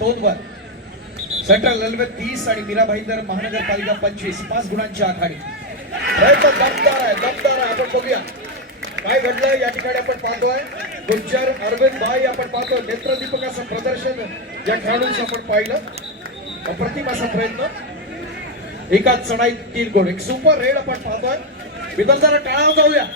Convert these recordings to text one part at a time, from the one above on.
2 वर central railway 30 आणि मीरा भाईंदर महानगरपालिका 25 5 गुणांची आघाडी. प्रयत्न दमदार आहे. आपण बघूया काय घडलं या ठिकाणी. आपण पाहतोय गुज्जर अरविंद भाई, आपण पाहतोय नेत्रदीपकाचं प्रदर्शन या खेळाडूंचं आपण पाहिलं. अप्रतिम असा प्रयत्न, एकाच चढाईत 3 गुण, एक सुपर रेड आपण पाहतोय. विदल जरा टाळाव जाऊया.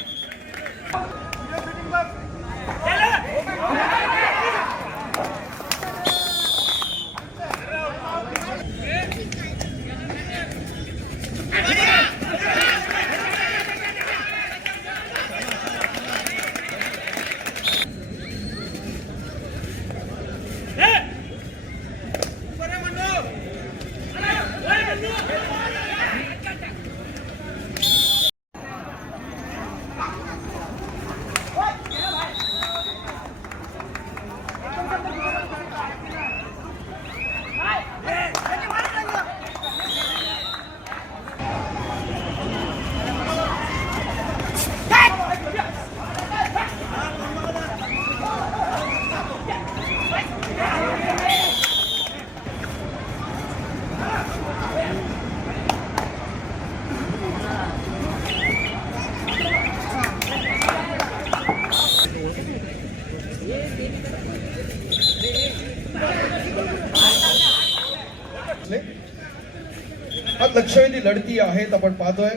लक्षवेधी लढती आहेत आपण पाहतोय.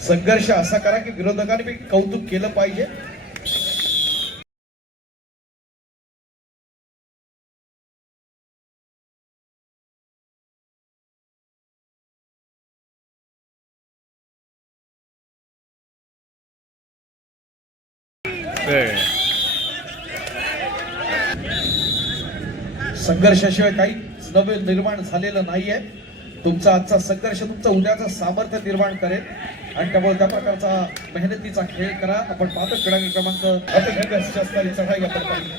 संघर्ष असा करा की विरोधकांनी कौतुक केलं पाहिजे. संघर्षाशिवाय काही नवे निर्माण झालेलं नाहीये. तुमचा आजचा संघर्ष तुमचं उद्याचं सामर्थ्य निर्माण करेल आणि त्यामुळे त्या प्रकारचा मेहनतीचा खेळ करा. आपण पाहतो खेळाडू क्रमांक असणारी चढाई आपण पाहिली.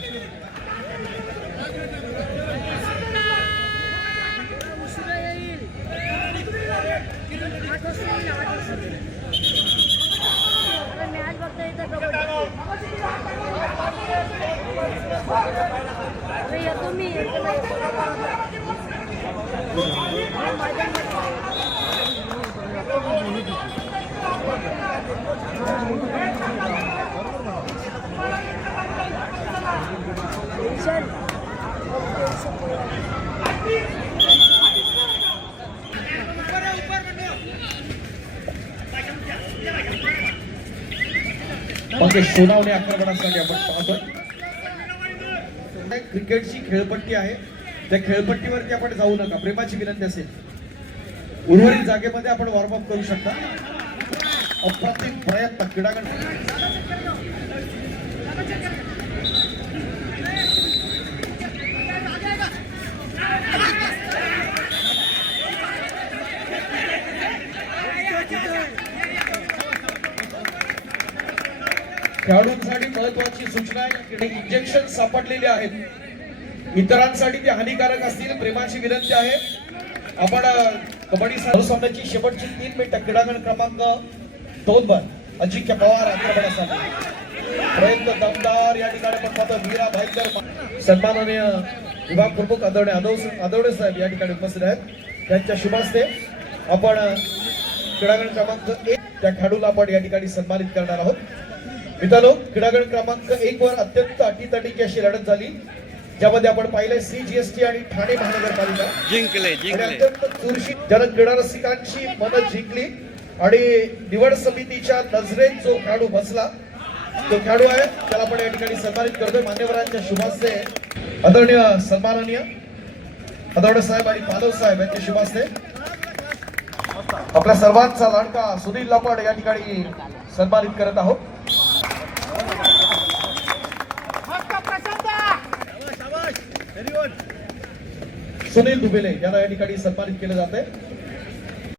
सोनावणे आक्रमणासाठी आपण पाहतोय. क्रिकेटची खेळपट्टी आहे, त्या खेळपट्टीवरती आपण जाऊ नका. प्रेमाची विनंती असेल. उर्वरित जागेमध्ये आपण वॉर्मअप करू शकता. अप्रतिम प्रयत्न क्रीडागण. खेळाडूंसाठी महत्वाची सूचना, इंजेक्शन सापडलेले आहेत. इतरांसाठी ते हानिकारक असतील. प्रेमाची विनंती आहे. आपण कबड्डी सामन्याची शेवटची 3 मिनिटं. क्रीडागण क्रमांक 2 वर अजिंक्य पवार आक्रमणासाठी. प्रयत्न दमदार या ठिकाणी आपण पाहतो. मीरा भाईंदर सन्माननीय विभाग प्रमुख आदवडे साहेब या ठिकाणी उपस्थित आहेत. त्यांच्या शुभास्ते आपण क्रीडागण क्रमांक 1 त्या खेळाडूला आपण या ठिकाणी सन्मानित करणार आहोत. मित्रांनो, क्रीडागण क्रमांक 1 वर अत्यंत अटीतटीची अशी लढत झाली, ज्यामध्ये आपण पाहिलंय CGST आणि ठाणे महानगरपालिका जिंकले. अत्यंत चुरशी ज्यानं क्रीडा रसिकांची मनं जिंकली आणि निवड समितीच्या नजरेत जो खेळाडू बसला तो खेळाडू आहे, त्याला आपण या ठिकाणी सन्मानित करतोय. मान्यवरांच्या शुभास्ते आदरणीय सन्माननीय आदवडे साहेब आणि पालव साहेब यांच्या शुभास्ते आपल्या सर्वांचा लाडका सुनील लापाड या ठिकाणी सन्मानित करत आहोत. सुनील दुबेले यांना या ठिकाणी सन्मानित केले जाते.